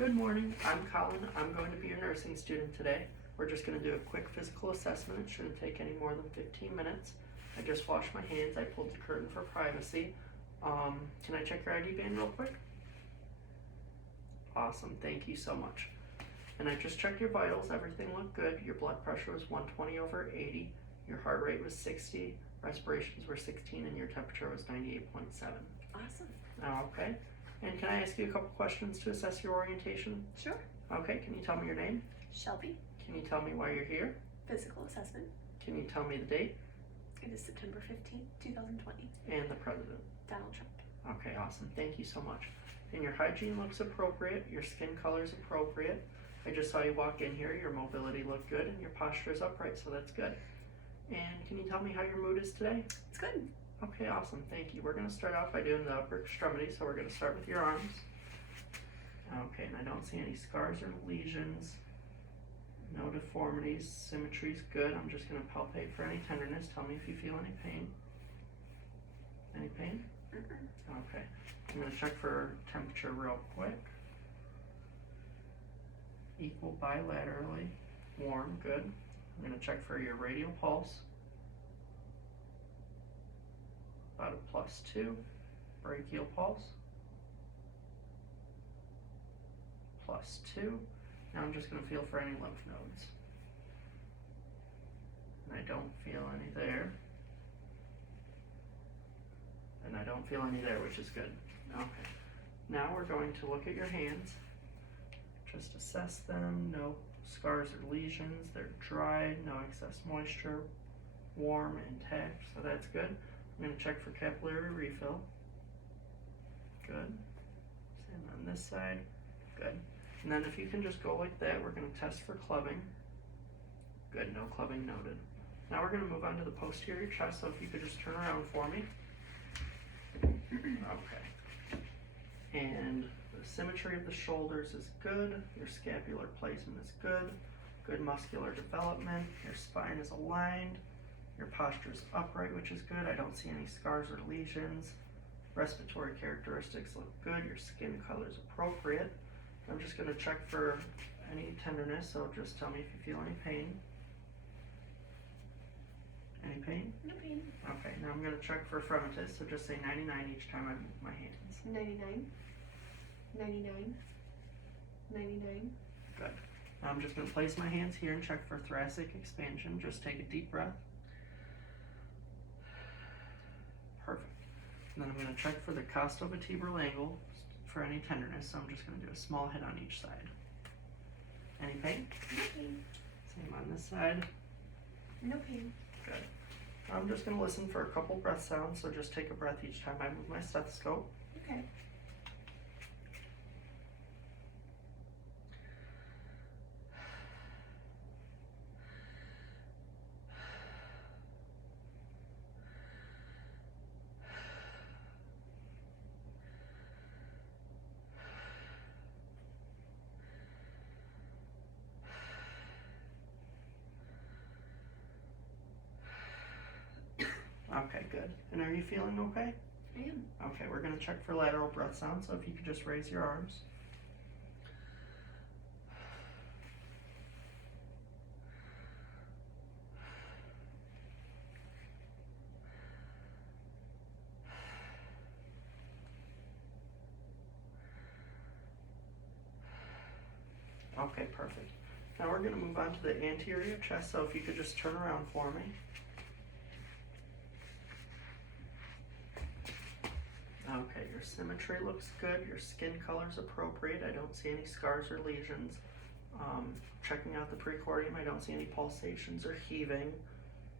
Good morning, I'm Colin. I'm going to be your nursing student today. We're just going to do a quick physical assessment. It shouldn't take any more than 15 minutes. I just washed my hands. I pulled the curtain for privacy. Can I check your ID band real quick? Awesome, thank you so much. And I just checked your vitals. Everything looked good. Your blood pressure was 120/80. Your heart rate was 60. Respirations were 16, and your temperature was 98.7. Awesome. Okay. And can I ask you a couple questions to assess your orientation? Sure. Okay, can you tell me your name? Shelby, Can you tell me why you're here? physical assessment. Can you tell me the date? It is September 15th, 2020. And the president? Donald Trump. Okay, awesome. Thank you so much. And your hygiene looks appropriate. Your skin color is appropriate. I just saw you walk in here. Your mobility looked good and your posture is upright, so that's good. And can you tell me how your mood is today? It's good. Okay, awesome. Thank you. We're going to start off by doing the upper extremity, so we're going to start with your arms. Okay, and I don't see any scars or lesions. No deformities. Symmetry's good. I'm just going to palpate for any tenderness. Tell me if you feel any pain. Any pain? Okay. I'm going to check for temperature real quick. Equal bilaterally. Warm. Good. I'm going to check for your radial pulse. About a +2. Brachial pulse. +2. Now I'm just going to feel for any lymph nodes. And I don't feel any there. And I don't feel any there, which is good. Okay. Now we're going to look at your hands. Just assess them. No scars or lesions. They're dry, no excess moisture, warm, intact, so that's good. I'm going to check for capillary refill. Good. Same on this side. Good. And then if you can just go like that, we're going to test for clubbing. Good, no clubbing noted. Now we're going to move on to the posterior chest, so if you could just turn around for me. Okay. And the symmetry of the shoulders is good. Your scapular placement is good. Good muscular development. Your spine is aligned. Your posture is upright, which is good. I don't see any scars or lesions. Respiratory characteristics look good. Your skin color is appropriate. I'm just going to check for any tenderness, so just tell me if you feel any pain. Any pain? No pain. Okay, now I'm going to check for fremitus, so just say 99 each time I move my hands. 99. 99. 99. Good. Now I'm just going to place my hands here and check for thoracic expansion. Just take a deep breath. Perfect. And then I'm going to check for the costovertebral angle for any tenderness, so I'm just going to do a small hit on each side. Any pain? No pain. Same on this side. No pain. Good. I'm just going to listen for a couple breath sounds, so just take a breath each time I move my stethoscope. Okay. Okay, good. And are you feeling okay? I am. Okay, we're going to check for lateral breath sounds, so if you could just raise your arms. Okay, perfect. Now we're going to move on to the anterior chest, so if you could just turn around for me. Okay, your symmetry looks good, your skin color is appropriate, I don't see any scars or lesions. Checking out the precordium, I don't see any pulsations or heaving.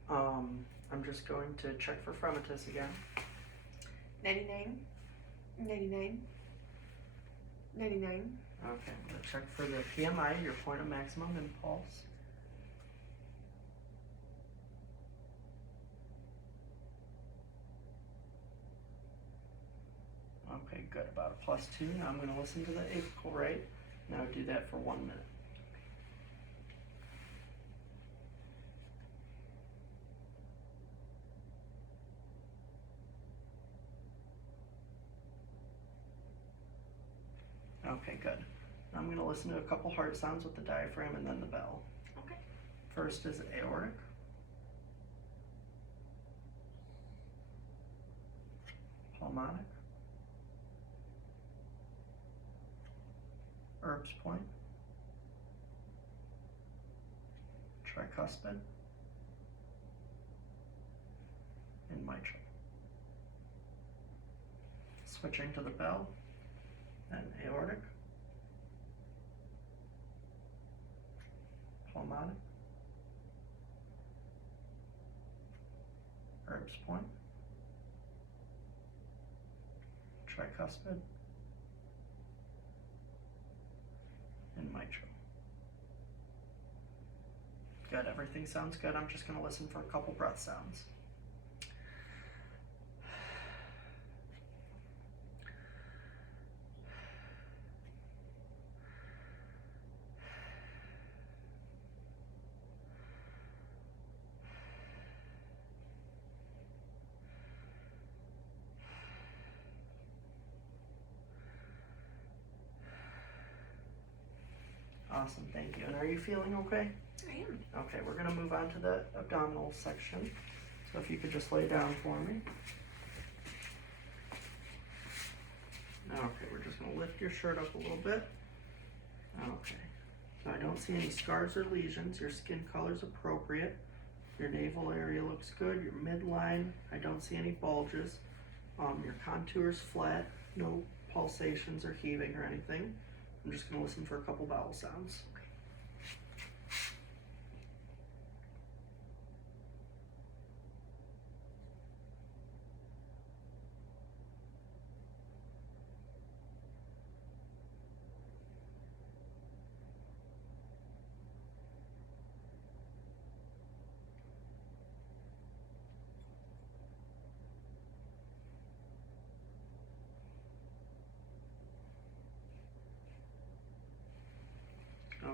I'm just going to check for fremitus again. 99. 99. 99. Okay, I'm going to check for the PMI, your point of maximum impulse. Okay, good, about a +2. Now I'm going to listen to the apical rate. Now do that for 1 minute. Okay, good. I'm going to listen to a couple heart sounds with the diaphragm and then the bell. Okay. First is aortic. Pulmonic. Herb's point. Tricuspid. And mitral. Switching to the bell. And aortic. Pulmonic. Herb's point. Tricuspid. And mitral. Good, everything sounds good. I'm just going to listen for a couple breath sounds. Awesome, thank you. And are you feeling okay? I am. Okay, we're going to move on to the abdominal section. So if you could just lay down for me. Okay, we're just going to lift your shirt up a little bit. Okay, so I don't see any scars or lesions. Your skin color is appropriate. Your navel area looks good. Your midline, I don't see any bulges. Your contour is flat. No pulsations or heaving or anything. I'm just going to listen for a couple vowel sounds.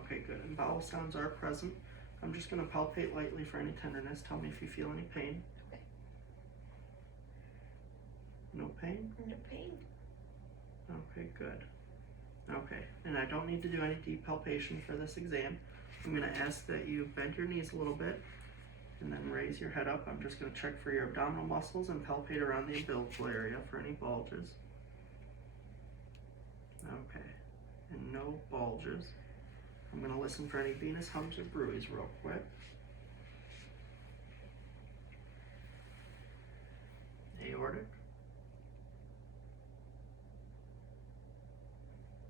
Okay, good. And vowel sounds are present. I'm just going to palpate lightly for any tenderness. Tell me if you feel any pain. Okay. No pain? No pain. Okay, good. Okay, and I don't need to do any deep palpation for this exam. I'm going to ask that you bend your knees a little bit and then raise your head up. I'm just going to check for your abdominal muscles and palpate around the umbilical area for any bulges. Okay, and no bulges. I'm going to listen for any venous humps or bruits real quick. Aortic.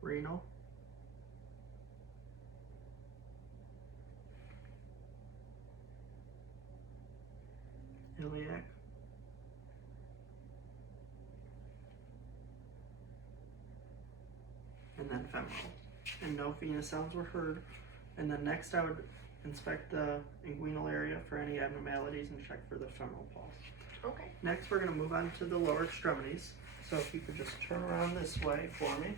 Renal. Iliac. And then femoral. And no venous sounds were heard. And then next I would inspect the inguinal area for any abnormalities and check for the femoral pulse. Okay. Next we're going to move on to the lower extremities. So if you could just turn around this way for me.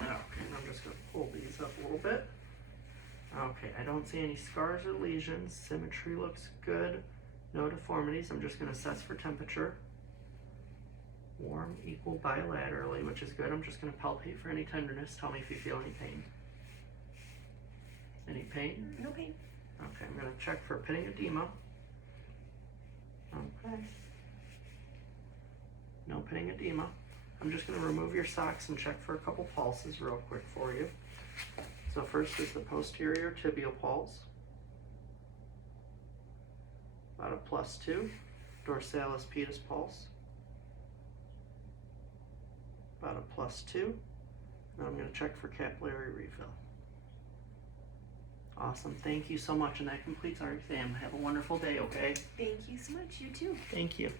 Okay, and I'm just going to pull these up a little bit. Okay, I don't see any scars or lesions. Symmetry looks good. No deformities. I'm just going to assess for temperature. Warm, equal bilaterally, which is good. I'm just going to palpate for any tenderness. Tell me if you feel any pain. Any pain? No pain. Okay, I'm going to check for pitting edema. Okay. No pitting edema. I'm just going to remove your socks and check for a couple pulses real quick for you. So first is the posterior tibial pulse. About a +2. Dorsalis pedis pulse. About a +2. Now I'm going to check for capillary refill. Awesome. Thank you so much. And that completes our exam. Have a wonderful day, okay? Thank you so much. You too. Thank you.